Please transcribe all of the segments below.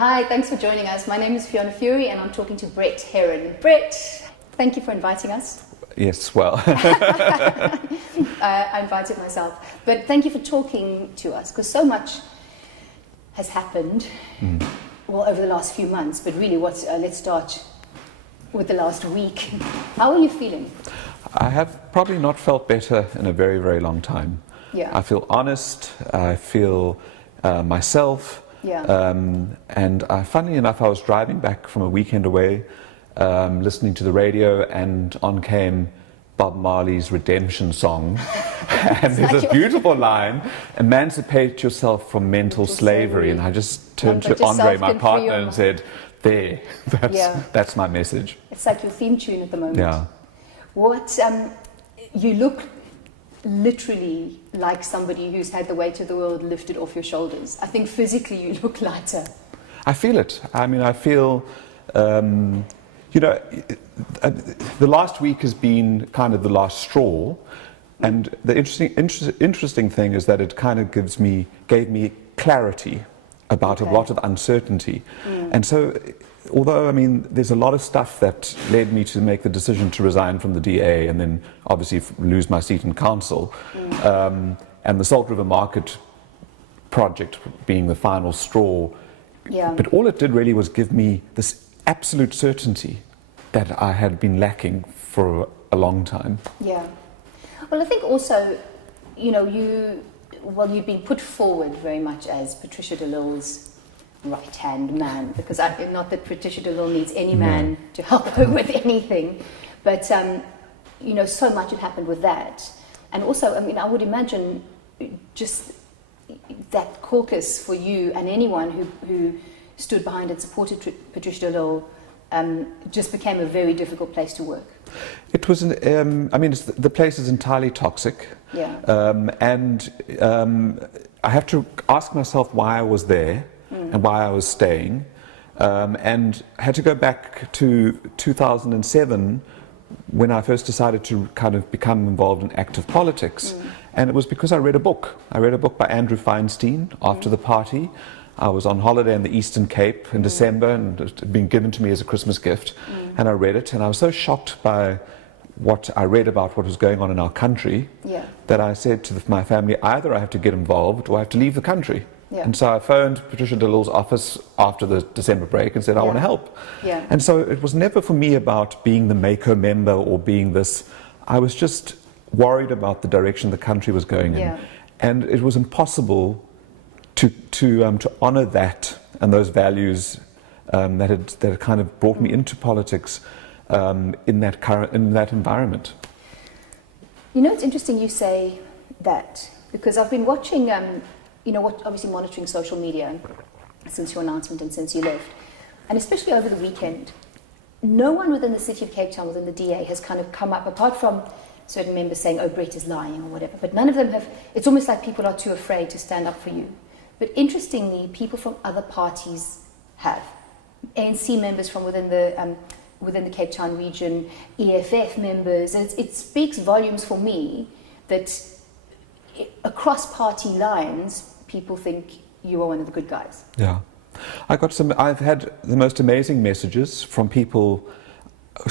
Hi, thanks for joining us. My name is Fiona Furey and I'm talking to Brett Herron. Brett, thank you for inviting us. Yes, well. I invited myself. But thank you for talking to us, because so much has happened, well, over the last few months. But really, let's start with the last week. How are you feeling? I have probably not felt better in a very, very long time. Yeah. I feel honest. I feel myself. Yeah. And funnily enough, I was driving back from a weekend away, listening to the radio, and on came Bob Marley's Redemption song. And there's this beautiful line, emancipate yourself from mental slavery. And I just turned to Andre, my partner, and said, there, that's my message. It's like your theme tune at the moment. Yeah. You look literally like somebody who's had the weight of the world lifted off your shoulders. I think physically you look lighter. I feel it. I mean, I feel, the last week has been kind of the last straw. And the interesting thing is that it kind of gave me clarity about a lot of uncertainty. And so, although, I mean, there's a lot of stuff that led me to make the decision to resign from the DA and then obviously lose my seat in council, and the Salt River Market project being the final straw. Yeah. But all it did really was give me this absolute certainty that I had been lacking for a long time. Yeah. Well, I think also, you've been put forward very much as Patricia de Lille's right-hand man, because not that Patricia de Lille needs any man to help her with anything, but so much had happened with that. And also, I mean, I would imagine just that caucus for you and anyone who stood behind and supported Patricia de Lille just became a very difficult place to work. It was, the place is entirely toxic. Yeah. And I have to ask myself why I was there and why I was staying. And I had to go back to 2007 when I first decided to kind of become involved in active politics. And it was because I read a book. I read a book by Andrew Feinstein after the party. I was on holiday in the Eastern Cape in December, and it had been given to me as a Christmas gift. And I read it, and I was so shocked by what I read about what was going on in our country that I said to my family, either I have to get involved or I have to leave the country. Yeah. And so I phoned Patricia de Lille's office after the December break and said, I want to help. Yeah. And so it was never for me about being the Mako member or being this. I was just worried about the direction the country was going in. And it was impossible to honour that and those values that had kind of brought me into politics in that environment. You know, it's interesting you say that, because I've been watching, obviously monitoring social media since your announcement and since you left, and especially over the weekend. No one within the city of Cape Town, within the DA, has kind of come up, apart from certain members saying, oh, Brett is lying or whatever, but none of them have. It's almost like people are too afraid to stand up for you. But interestingly, people from other parties have. ANC members from within the Cape Town region, EFF members. It speaks volumes for me that across party lines, people think you are one of the good guys. Yeah. I've had the most amazing messages from people.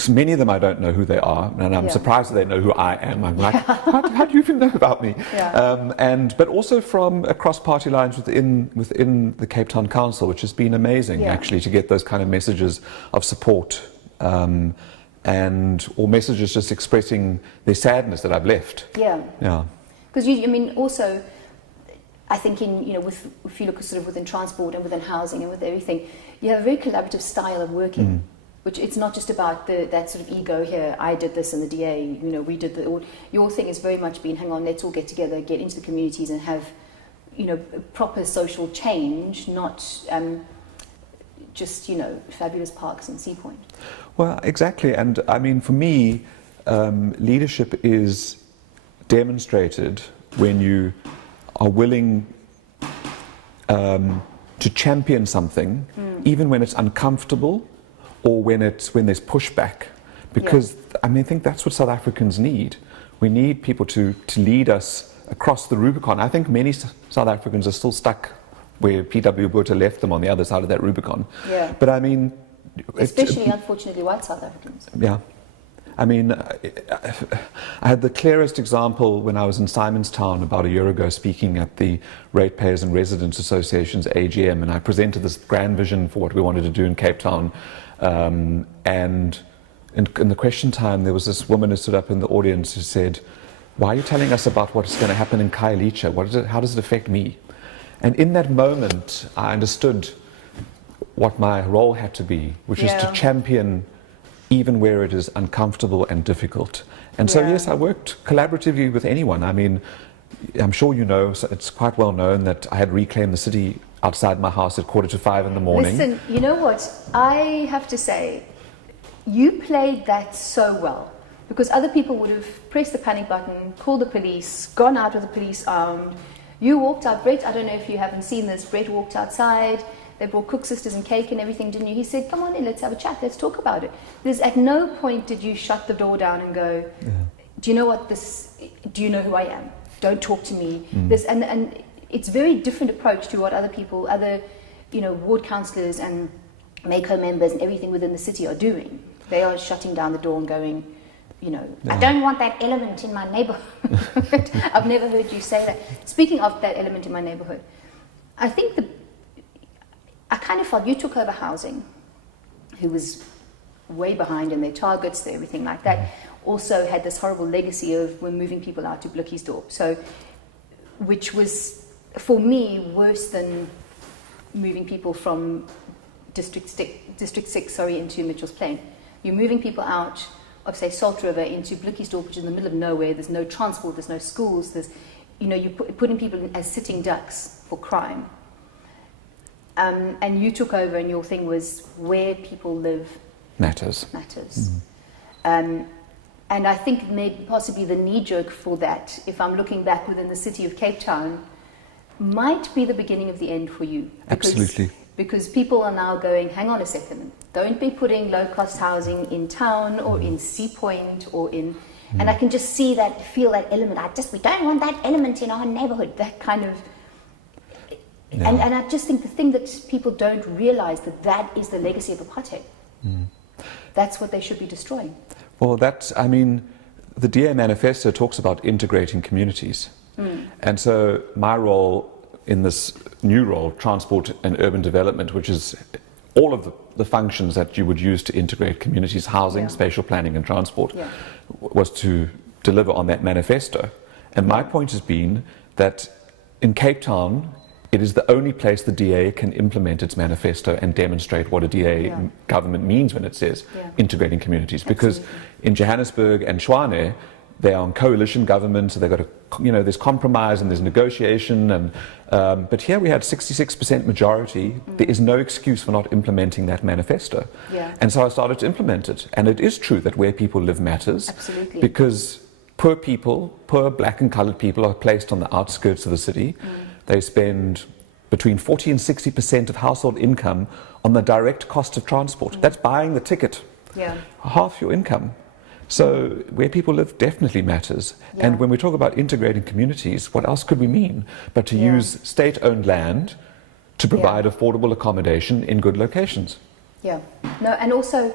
Many of them I don't know who they are, and I'm surprised that they know who I am. I'm like, how do you even know about me? Yeah. But also from across party lines within the Cape Town Council, which has been amazing actually to get those kind of messages of support, or messages just expressing their sadness that I've left. Yeah. Yeah. Because also, I think if you look sort of within transport and within housing and with everything, you have a very collaborative style of working. Which it's not just about that sort of ego here, I did this in the DA, we did your thing has very much been, hang on, let's all get together, get into the communities and have, proper social change, not just, fabulous parks and Sea Point. Well, exactly. And I mean, for me, leadership is demonstrated when you are willing to champion something, even when it's uncomfortable, or when there's pushback, because I think that's what South Africans need. We need people to lead us across the Rubicon. I think many South Africans are still stuck where PW Botha left them on the other side of that Rubicon. Yeah. But I mean, Especially, unfortunately, white South Africans. yeah. I mean, I had the clearest example when I was in Simonstown about a year ago speaking at the Ratepayers and Residents Association's AGM, and I presented this grand vision for what we wanted to do in Cape Town. And in the question time, there was this woman who stood up in the audience who said, "Why are you telling us about what's going to happen in Khayelitsha? How does it affect me?" And in that moment, I understood what my role had to be, which is to champion even where it is uncomfortable and difficult. And so, yes, I worked collaboratively with anyone. I mean, I'm sure you know, it's quite well known that I had reclaimed the city outside my house at 4:45 in the morning. Listen, you know what? I have to say, you played that so well. Because other people would have pressed the panic button, called the police, gone out with the police armed. You walked out, Brett, I don't know if you haven't seen this, Brett walked outside. They brought cook sisters and cake and everything, didn't you? He said, "Come on in, let's have a chat, let's talk about it." There's at no point did you shut the door down and go, "Do you know what this, do you know who I am? Don't talk to me." And it's a very different approach to what other people, ward councillors and MACO members and everything within the city are doing. They are shutting down the door and going, "I don't want that element in my neighborhood." I've never heard you say that. Speaking of that element in my neighborhood, I think I kind of felt you took over housing, who was way behind in their targets, everything like that. Also had this horrible legacy of we're moving people out to Blikkiesdorp. So, which was, for me, worse than moving people from District 6 into Mitchell's Plain. You're moving people out of, say, Salt River into Blikkiesdorp, which is in the middle of nowhere. There's no transport, there's no schools, you're putting people in as sitting ducks for crime. And you took over, and your thing was where people live matters. And I think maybe possibly the knee jerk for that, if I'm looking back within the city of Cape Town, might be the beginning of the end for you. Absolutely. Because people are now going, hang on a second, don't be putting low-cost housing in town or in Sea Point or in... And I can just see that, feel that element. We don't want that element in our neighborhood, that kind of... Yeah. And I just think the thing that people don't realize that is the legacy of apartheid. That's what they should be destroying. Well, the DA manifesto talks about integrating communities. And so my role in this new role, transport and urban development, which is all of the functions that you would use to integrate communities, housing, spatial planning and transport, was to deliver on that manifesto. And my point has been that in Cape Town, it is the only place the DA can implement its manifesto and demonstrate what a DA government means when it says integrating communities. Because in Johannesburg and Tshwane, they are on coalition government, so they've got there's compromise and there's negotiation. And but here we had 66% majority. There is no excuse for not implementing that manifesto. And so I started to implement it. And it is true that where people live matters. Absolutely. Because poor black and coloured people are placed on the outskirts of the city. They spend between 40 and 60% of household income on the direct cost of transport. That's buying the ticket. Half your income. So where people live definitely matters. And when we talk about integrating communities, what else could we mean but to use state-owned land to provide affordable accommodation in good locations? No, and also,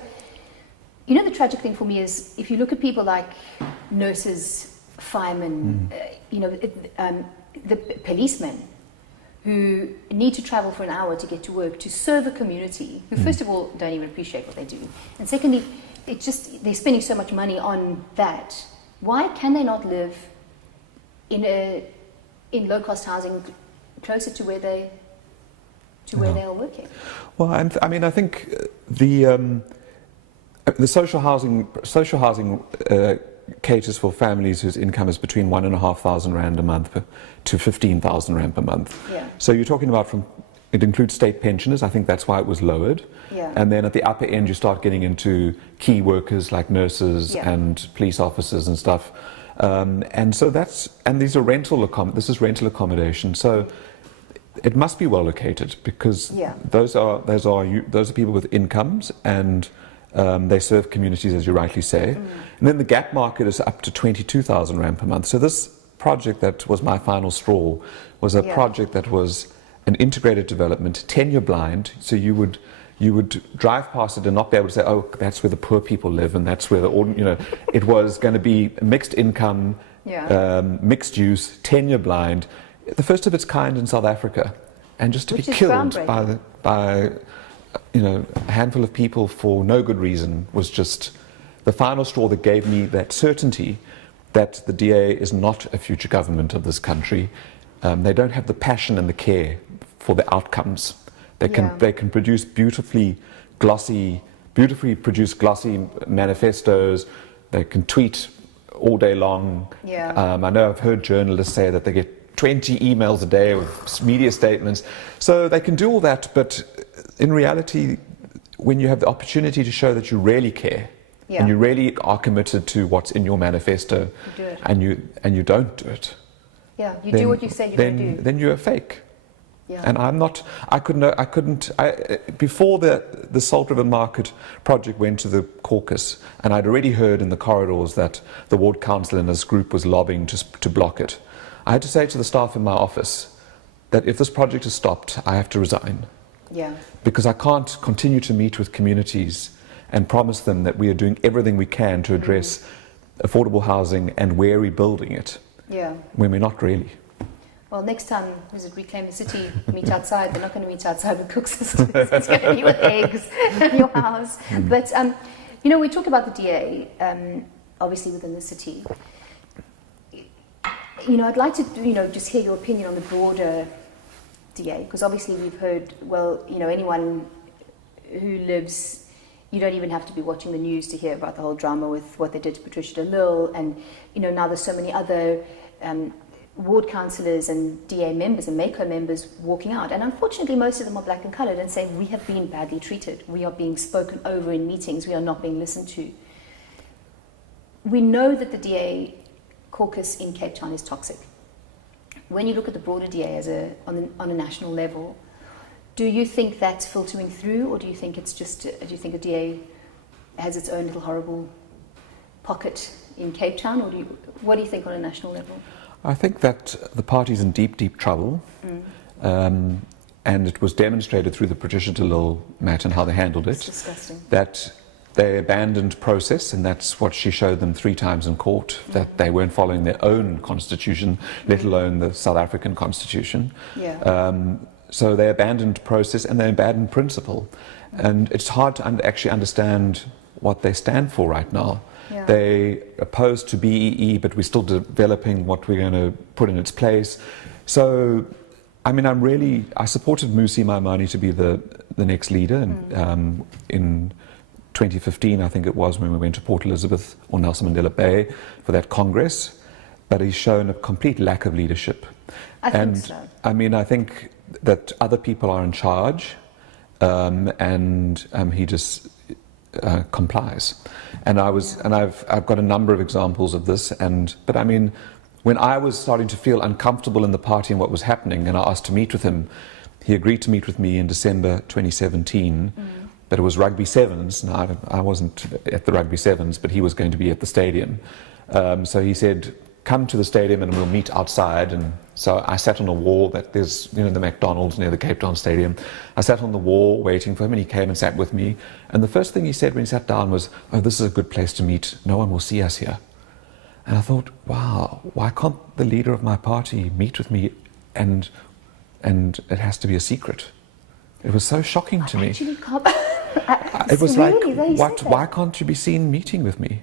the tragic thing for me is if you look at people like nurses, firemen, the policemen who need to travel for an hour to get to work to serve a community who first of all don't even appreciate what they do, and secondly they're spending so much money on that. Why can they not live in low-cost housing closer to where they are working? Well, I think the social housing caters for families whose income is between 1,500 rand a month to 15,000 rand per month. So you're talking about it includes state pensioners. I think that's why it was lowered. And then at the upper end, you start getting into key workers like nurses and police officers and stuff. And so these are this is rental accommodation. So it must be well located because those are people with incomes and they serve communities, as you rightly say. And then the gap market is up to 22,000 rand per month. So this project that was my final straw was a project that was an integrated development, tenure blind, so you would drive past it and not be able to say, oh, that's where the poor people live and that's where it was going to be mixed income, mixed use, tenure blind, the first of its kind in South Africa. And just to be killed by a handful of people for no good reason was just the final straw that gave me that certainty that the DA is not a future government of this country. They don't have the passion and the care for the outcomes. They can produce beautifully produced glossy manifestos. They can tweet all day long. I know I've heard journalists say that they get 20 emails a day with media statements. So they can do all that, but in reality, when you have the opportunity to show that you really care, and you really are committed to what's in your manifesto, and you don't do it, do what you say you're going to do, then you're a fake. And I'm not. Before the Salt River Market project went to the caucus, and I'd already heard in the corridors that the ward council and his group was lobbying to block it. I had to say to the staff in my office that if this project is stopped, I have to resign. Because I can't continue to meet with communities and promise them that we are doing everything we can to address affordable housing and we're rebuilding it. When we're not really. Well, next time, Reclaim the City, meet outside. They're not going to meet outside with cook systems. It's going to be with eggs in your house. But, we talk about the DA, obviously within the city. I'd like to, just hear your opinion on the broader DA, because obviously we've heard, anyone who lives, you don't even have to be watching the news to hear about the whole drama with what they did to Patricia de Lille, and, now there's so many other ward councillors and DA members and MACO members walking out. And unfortunately, most of them are black and coloured and saying, we have been badly treated. We are being spoken over in meetings. We are not being listened to. We know that the DA caucus in Cape Town is toxic. When you look at the broader DA on a national level, do you think that's filtering through, or do you think it's just, do you think the DA has its own little horrible pocket in Cape Town, or what do you think on a national level? I think that the party's in deep, deep trouble, and it was demonstrated through the Patricia de Lille matter and how they handled it. It's disgusting. That they abandoned process, and that's what she showed them 3 times in court, that they weren't following their own constitution, let alone the South African constitution. So they abandoned process and they abandoned principle. And it's hard to actually understand what they stand for right now. They opposed to BEE, but we're still developing what we're going to put in its place. So, I supported Musi Maimane to be the next leader in 2015, I think it was, when we went to Port Elizabeth or Nelson Mandela Bay for that Congress. But he's shown a complete lack of leadership. I think so. I think that other people are in charge, and he just complies. And I've got a number of examples of this. But when I was starting to feel uncomfortable in the party and what was happening, and I asked to meet with him, he agreed to meet with me in December 2017. But it was rugby sevens. Now, I wasn't at the rugby sevens, but he was going to be at the stadium. So he said, come to the stadium and we'll meet outside. And so I sat on a wall that there's, the McDonald's near the Cape Town Stadium. I sat on the wall waiting for him, and he came and sat with me. And the first thing he said when he sat down was, oh, this is a good place to meet. No one will see us here. And I thought, wow, why can't the leader of my party meet with me and it has to be a secret? It was so shocking to me. It was really, like, why can't you be seen meeting with me?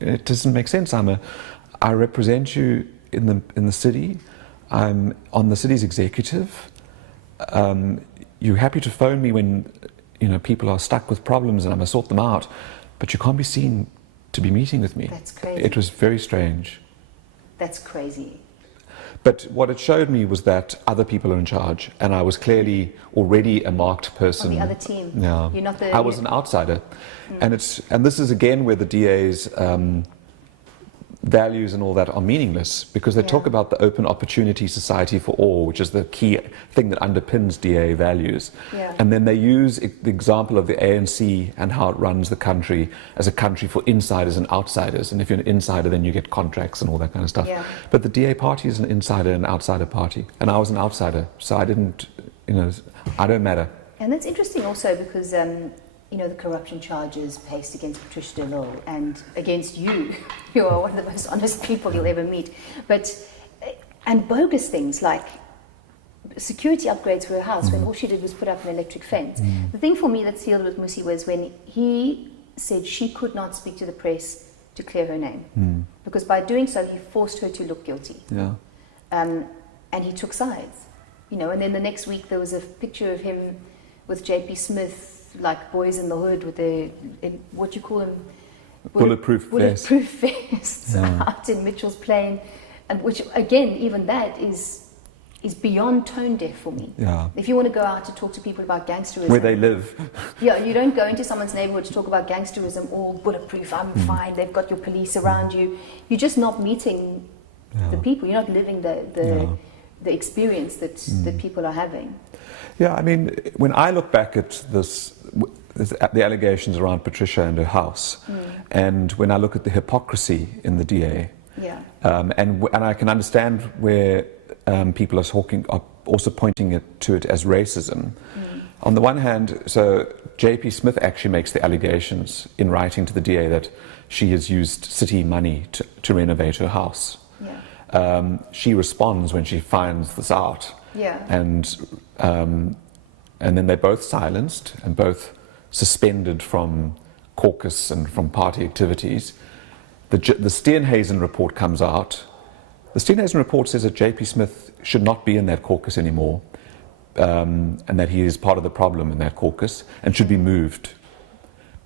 It doesn't make sense. I represent you in the city. I'm on the city's executive. You're happy to phone me when people are stuck with problems and I must sort them out, but you can't be seen to be meeting with me. That's crazy. It was very strange. That's crazy. But what it showed me was that other people are in charge, and I was clearly already a marked person. On the other team. Yeah. You're not I was an outsider. And this is again where the DA's values and all that are meaningless, because they talk about the open opportunity society for all, which is the key thing that underpins DA values. Yeah. And then they use the example of the ANC and how it runs the country as a country for insiders and outsiders. And if you're an insider, then you get contracts and all that kind of stuff. Yeah. But the DA party is an insider and outsider party. And I was an outsider, so I didn't, I don't matter. And that's interesting also because, the corruption charges placed against Patricia de Lille and against you, you are one of the most honest people you'll ever meet. And bogus things like security upgrades for her house when all she did was put up an electric fence. The thing for me that sealed with Musi was when he said she could not speak to the press to clear her name. Because by doing so, he forced her to look guilty. Yeah. And he took sides. And then the next week there was a picture of him with JP Smith, like Boys in the Hood, with what you call them? Bulletproof vests out in Mitchell's Plain, and which again, even that is beyond tone deaf for me. Yeah. If you want to go out to talk to people about gangsterism, Where they live. Yeah, you don't go into someone's neighborhood to talk about gangsterism, all bulletproof, I'm fine, they've got your police around you. You're just not meeting the people. You're not living the experience that people are having. Yeah, I mean, when I look back at the allegations around Patricia and her house, and when I look at the hypocrisy in the DA, and I can understand where people are also pointing to it as racism. On the one hand, so JP Smith actually makes the allegations in writing to the DA that she has used city money to renovate her house. She responds when she finds this out. And then they're both silenced and both suspended from caucus and from party activities. The Steenhuisen report comes out. The Steenhuisen report says that JP Smith should not be in that caucus anymore, and that he is part of the problem in that caucus and should be moved.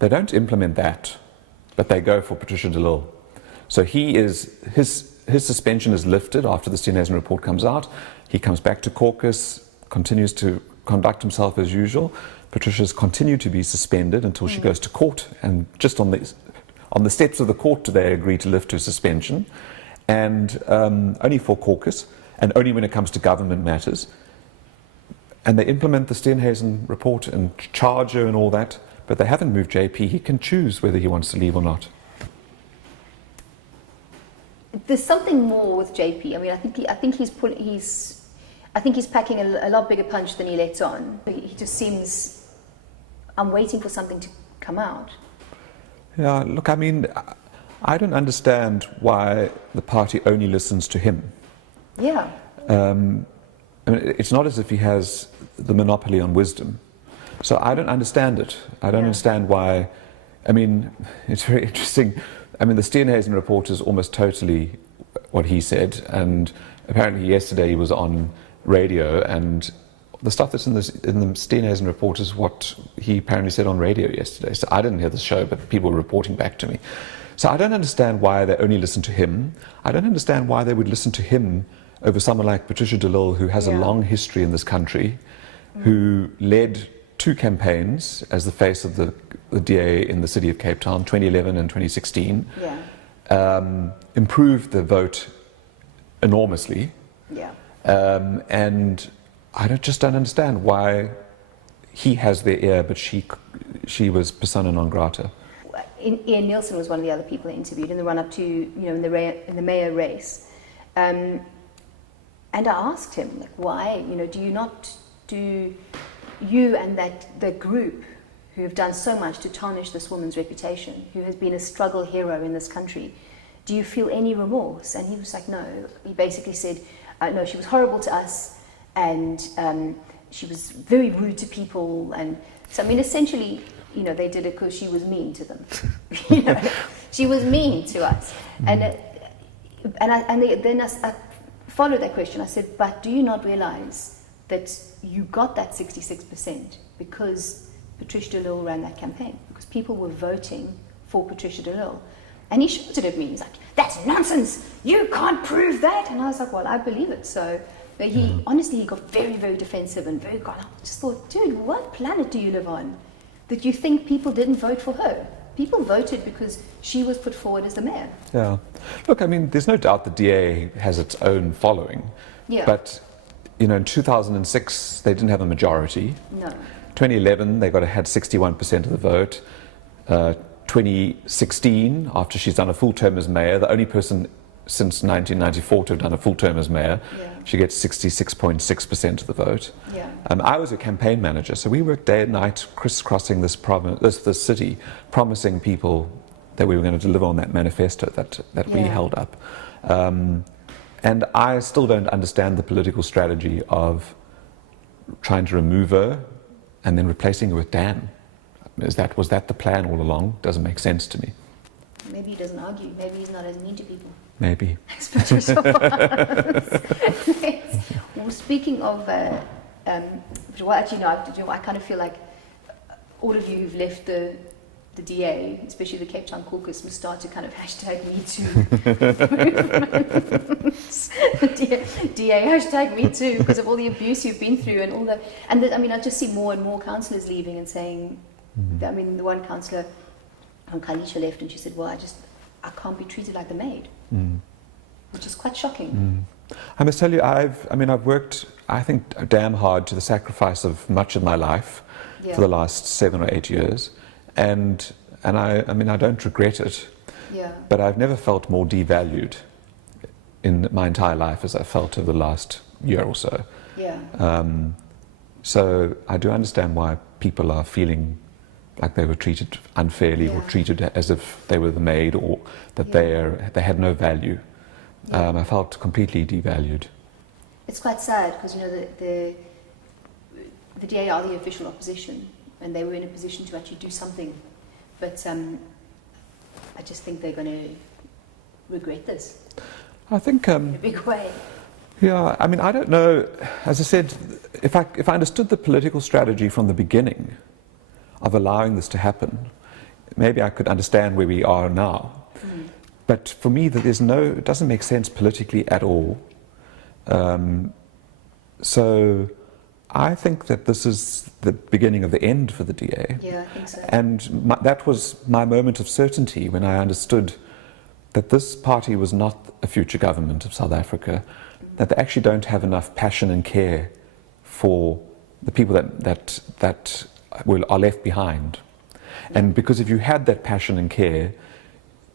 They don't implement that, but they go for Patricia de Lille. So his suspension is lifted after the Steenhuisen report comes out. He comes back to caucus, continues to conduct himself as usual. Patricia's continued to be suspended until she goes to court, and just on the steps of the court do they agree to lift her suspension, and only for caucus, and only when it comes to government matters. And they implement the Steenhuisen report and charge her and all that, but they haven't moved JP. He can choose whether he wants to leave or not. There's something more with JP. I mean, I think he's packing a lot bigger punch than he lets on. He just seems. I'm waiting for something to come out. Yeah, look, I mean, I don't understand why the party only listens to him. Yeah. I mean, it's not as if he has the monopoly on wisdom. So I don't understand it. I don't understand why. I mean, it's very interesting. I mean, the Steenhuisen report is almost totally what he said, and apparently yesterday he was on radio, and the stuff that's in the Steenhuisen report is what he apparently said on radio yesterday. So I didn't hear the show, but people were reporting back to me. So I don't understand why they only listen to him. I don't understand why they would listen to him over someone like Patricia de Lille, who has a long history in this country, who led 2 campaigns as the face of the DA in the city of Cape Town, 2011 and 2016, improved the vote enormously. And I just don't understand why he has their ear, but she was persona non grata. Ian Nielsen was one of the other people I interviewed in the run-up to, in the mayor race. And I asked him, like, why, do you and the group who have done so much to tarnish this woman's reputation, who has been a struggle hero in this country, do you feel any remorse? And he was like, no. He basically said, no, she was horrible to us, and she was very rude to people. And so, I mean, essentially, they did it because she was mean to them. She was mean to us. And then I followed that question. I said, but do you not realize that you got that 66% because Patricia de Lille ran that campaign? Because people were voting for Patricia de Lille. And he shouted at me. He's like, that's nonsense. You can't prove that. And I was like, well, I believe it. So honestly, he got very, very defensive and very gone. I just thought, dude, what planet do you live on that you think people didn't vote for her? people voted because she was put forward as the mayor. Yeah. Look, I mean, there's no doubt the DA has its own following. Yeah. But, you know, in 2006, they didn't have a majority. No. 2011, they had 61% of the vote. 2016, after she's done a full term as mayor, the only person since 1994 to have done a full term as mayor, she gets 66.6% of the vote. Yeah. I was a campaign manager, so we worked day and night crisscrossing this city, promising people that we were going to deliver on that manifesto that we held up. And I still don't understand the political strategy of trying to remove her and then replacing her with Dan. Was that the plan all along? Doesn't make sense to me. Maybe he doesn't argue. Maybe he's not as mean to people. Maybe. Well, speaking of, well, actually, no, I kind of feel like all of you who've left the DA, especially the Cape Town caucus, must start to kind of hashtag Me Too. DA hashtag Me Too, because of all the abuse you've been through and all the, I mean, I just see more and more councillors leaving and saying, I mean, the one councillor, Khalisha, left and she said, well, I can't be treated like the maid, which is quite shocking. I must tell you, I've worked, I think, damn hard to the sacrifice of much of my life for the last 7 or 8 years. And I mean, I don't regret it, but I've never felt more devalued in my entire life as I felt over the last year or so. So I do understand why people are feeling like they were treated unfairly or treated as if they were the maid or that they had no value. I felt completely devalued. It's quite sad because, you know, the DA are the official opposition and they were in a position to actually do something. But I just think they're going to regret this. I think in a big way. Yeah, I mean, I don't know. As I said, if I understood the political strategy from the beginning of allowing this to happen, maybe I could understand where we are now. But for me, it doesn't make sense politically at all. So I think that this is the beginning of the end for the DA. Yeah, I think so. And that was my moment of certainty when I understood that this party was not a future government of South Africa, that they actually don't have enough passion and care for the people that are left behind. And because if you had that passion and care,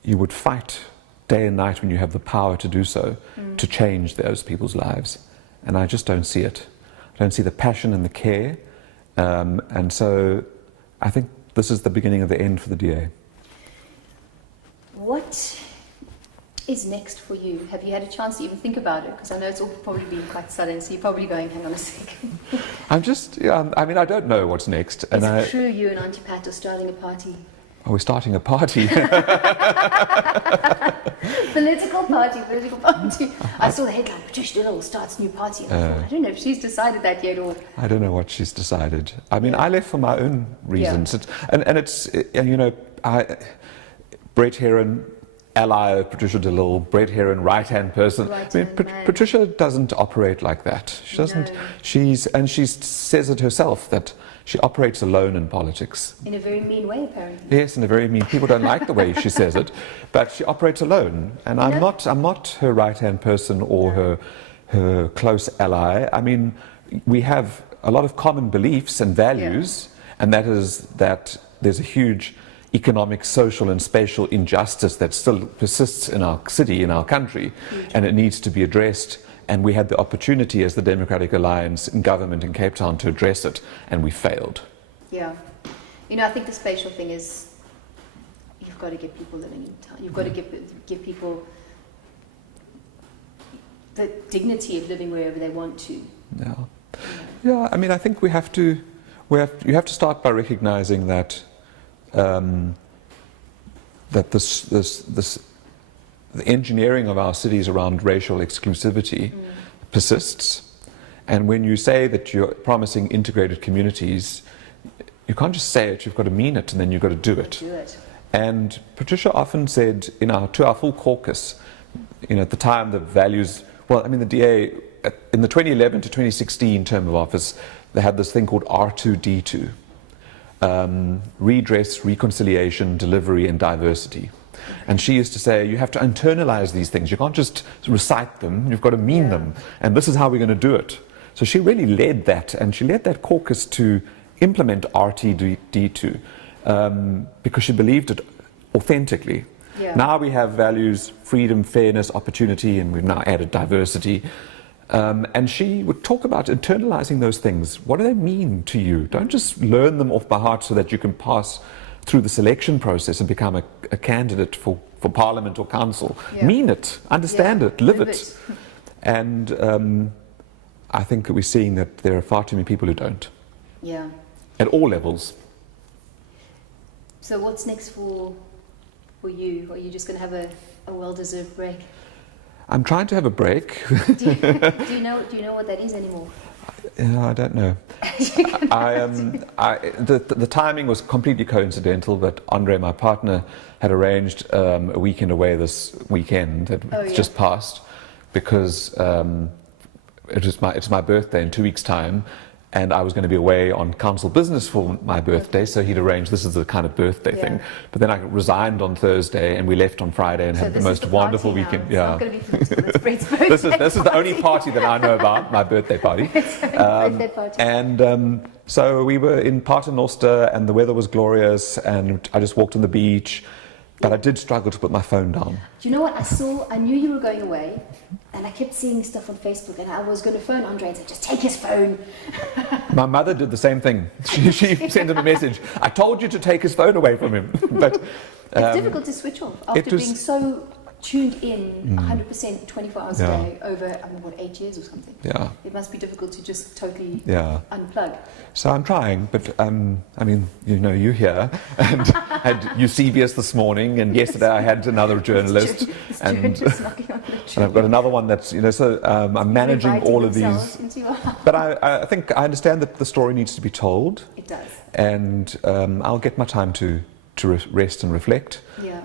you would fight day and night when you have the power to do so, to change those people's lives. And I just don't see it. I don't see the passion and the care. And so I think this is the beginning of the end for the DA. What is next for you? Have you had a chance to even think about it? Because I know it's all probably been quite sudden, so you're probably going, hang on a second. I mean, I don't know what's next. Is it true you and Auntie Pat are starting a party? Oh, we're starting a party. Political party. I saw the headline, Patricia Dillon starts new party. And I thought, I don't know if she's decided that yet or... I don't know what she's decided. I mean, I left for my own reasons. Brett Herron, ally of Patricia Dillon, Brett Herron, right-hand person. Patricia doesn't operate like that. She doesn't. No. She says it herself that she operates alone in politics. In a very mean way, apparently. Yes, in a very mean. People don't like the way she says it, but she operates alone. And I'm not her right-hand person or her close ally. I mean, we have a lot of common beliefs and values, and that is that there's a huge economic, social and spatial injustice that still persists in our city, in our country, and it needs to be addressed. And we had the opportunity as the Democratic Alliance in government in Cape Town to address it, and we failed. Yeah. You know, I think the spatial thing is, you've got to get people living in town. You've got to give people the dignity of living wherever they want to. Yeah, I mean, I think you have to start by recognizing that that the engineering of our cities around racial exclusivity persists. And when you say that you're promising integrated communities, you can't just say it, you've got to mean it, and then you've got to do it. And Patricia often said to our full caucus, at the time the values, the DA, in the 2011 to 2016 term of office, they had this thing called R2D2. redress, reconciliation, delivery, and diversity. And she used to say, you have to internalize these things. You can't just recite them, you've got to mean them. And this is how we're going to do it. So she really led that, and she led that caucus to implement RTD2 because she believed it authentically. Yeah. Now we have values, freedom, fairness, opportunity, and we've now added diversity. And she would talk about internalizing those things. What do they mean to you? Don't just learn them off by heart so that you can pass through the selection process and become a candidate for parliament or council. Yeah. Mean it, understand it, live Live it. And I think that we're seeing that there are far too many people who don't. Yeah. At all levels. So what's next for you? Are you just going to have a well-deserved break? I'm trying to have a break. Do you know what that is anymore? Yeah, I don't know. The timing was completely coincidental, but Andre, my partner, had arranged a weekend away this weekend that just passed because it's my birthday in 2 weeks' time, and I was going to be away on council business for my birthday, so he'd arranged this is the kind of birthday thing. But then I resigned on Thursday, and we left on Friday and had the most wonderful weekend. It's not going to be political. It's Brett's birthday. This is the only party that I know about, my birthday party. Birthday party. And so we were in Paternoster, and the weather was glorious, and I just walked on the beach. But I did struggle to put my phone down. Do you know what? I knew you were going away, and I kept seeing stuff on Facebook, and I was going to phone Andre and say, just take his phone. My mother did the same thing. She sent him a message. I told you to take his phone away from him. But it's difficult to switch off after being so tuned in 100% 24 hours a day over, 8 years or something. Yeah. It must be difficult to just totally unplug. So I'm trying, but you're here, and I had Eusebius this morning, and yesterday I had another journalist, and I've got another one that's, I'm managing all of these. But I think I understand that the story needs to be told. It does. And I'll get my time to rest and reflect. Yeah.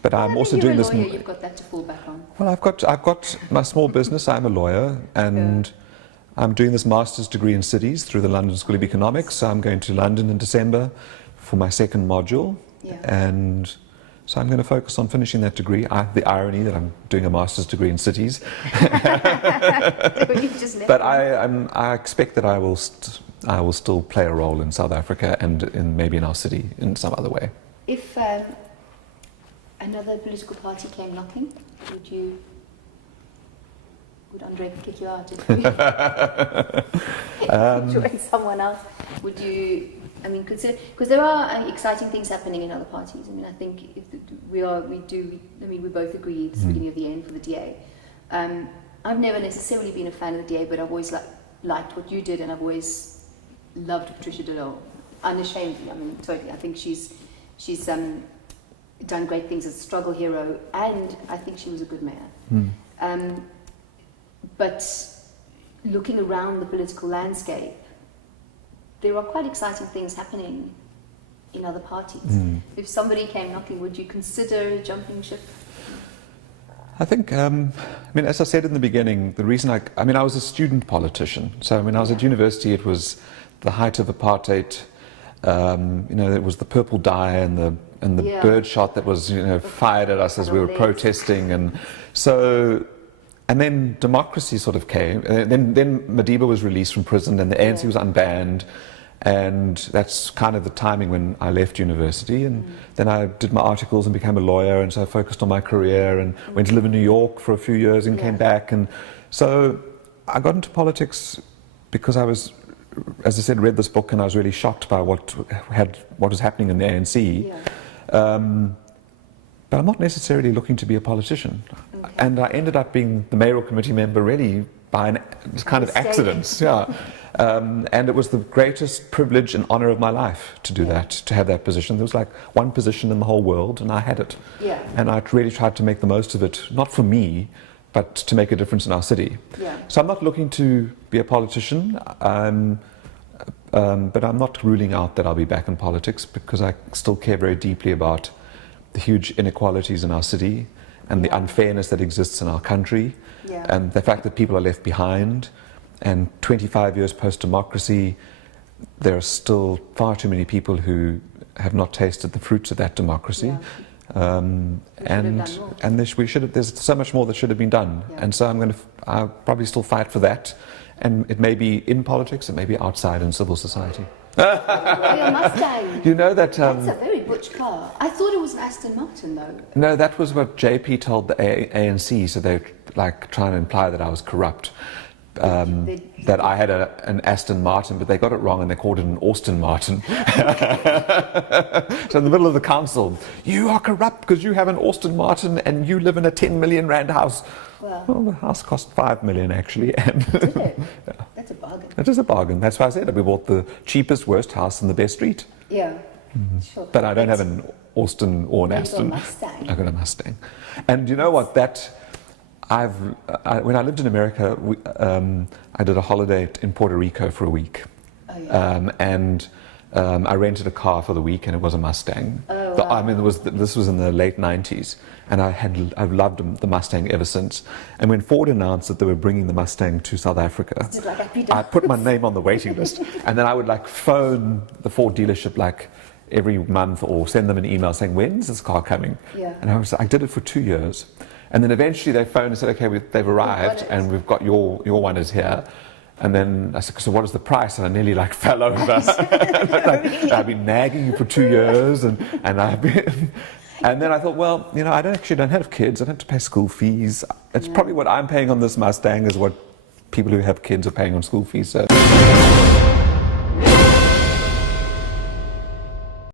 But I'm also doing this. You've got that to fall back on. Well, I've got my small business. I'm a lawyer, and I'm doing this master's degree in cities through the London School of Economics. So I'm going to London in December for my second module, and so I'm going to focus on finishing that degree. The irony that I'm doing a master's degree in cities. But I expect that I will still play a role in South Africa and maybe in our city in some other way. If another political party came knocking, would Andre kick you out? Join someone else? Would you? Consider, because there are exciting things happening in other parties. I think we both agree it's the beginning of the end for the DA. I've never necessarily been a fan of the DA, but I've always liked what you did, and I've always loved Patricia de Lille, unashamedly. Totally. I think she's done great things as a struggle hero, and I think she was a good mayor. But looking around the political landscape, there are quite exciting things happening in other parties. If somebody came knocking, would you consider jumping ship? I think, as I said in the beginning, the reason I was a student politician. So when I was at university, it was the height of apartheid. It was the purple dye and the bird shot that was fired at us as we were protesting, and then democracy sort of came. Then Madiba was released from prison, and the ANC was unbanned, and that's kind of the timing when I left university. And then I did my articles and became a lawyer, and so I focused on my career and went to live in New York for a few years and came back. And so I got into politics because I was, as I said, read this book, and I was really shocked by what was happening in the ANC. But I'm not necessarily looking to be a politician. Okay. And I ended up being the mayoral committee member really by an kind of accident. And it was the greatest privilege and honor of my life to do that, to have that position. There was like one position in the whole world, and I had it. And I really tried to make the most of it, not for me, but to make a difference in our city. So I'm not looking to be a politician, but I'm not ruling out that I'll be back in politics, because I still care very deeply about the huge inequalities in our city and the unfairness that exists in our country, and the fact that people are left behind. And 25 years post-democracy, there are still far too many people who have not tasted the fruits of that democracy. Yeah. And we should have, there's so much more that should have been done. Yeah. And so I'll probably still fight for that. And it may be in politics, it may be outside in civil society. Your Mustang. You know that... That's a very butch car. I thought it was an Aston Martin, though. No, that was what JP told the ANC, so they're like trying to imply that I was corrupt. That I had an Aston Martin, but they got it wrong and they called it an Austin Martin. So in the middle of the council, you are corrupt because you have an Austin Martin and you live in a 10 million rand house. Well, the house cost 5 million actually. And Did it? Yeah. That's a bargain. It is a bargain. That's why I said we bought the cheapest, worst house in the best street. Yeah. Sure. But I don't have an Austin or an Aston. Mustang. I've got a Mustang. And you know what? When I lived in America, I did a holiday in Puerto Rico for a week. Oh, yeah. I rented a car for the week, and it was a Mustang. Oh, wow. I mean, this was in the late 90s, and I've loved the Mustang ever since. And when Ford announced that they were bringing the Mustang to South Africa, I put my name on the waiting list, and then I would like phone the Ford dealership like every month or send them an email saying, when's this car coming? Yeah. And I did it for 2 years. And then eventually they phoned and said, okay, they've arrived and we've got your one is here. And then I said, so what is the price? And I nearly like fell over. I've been nagging you for 2 years and then I thought, well, you know, I don't have kids. I don't have to pay school fees. It's probably what I'm paying on this Mustang is what people who have kids are paying on school fees. So.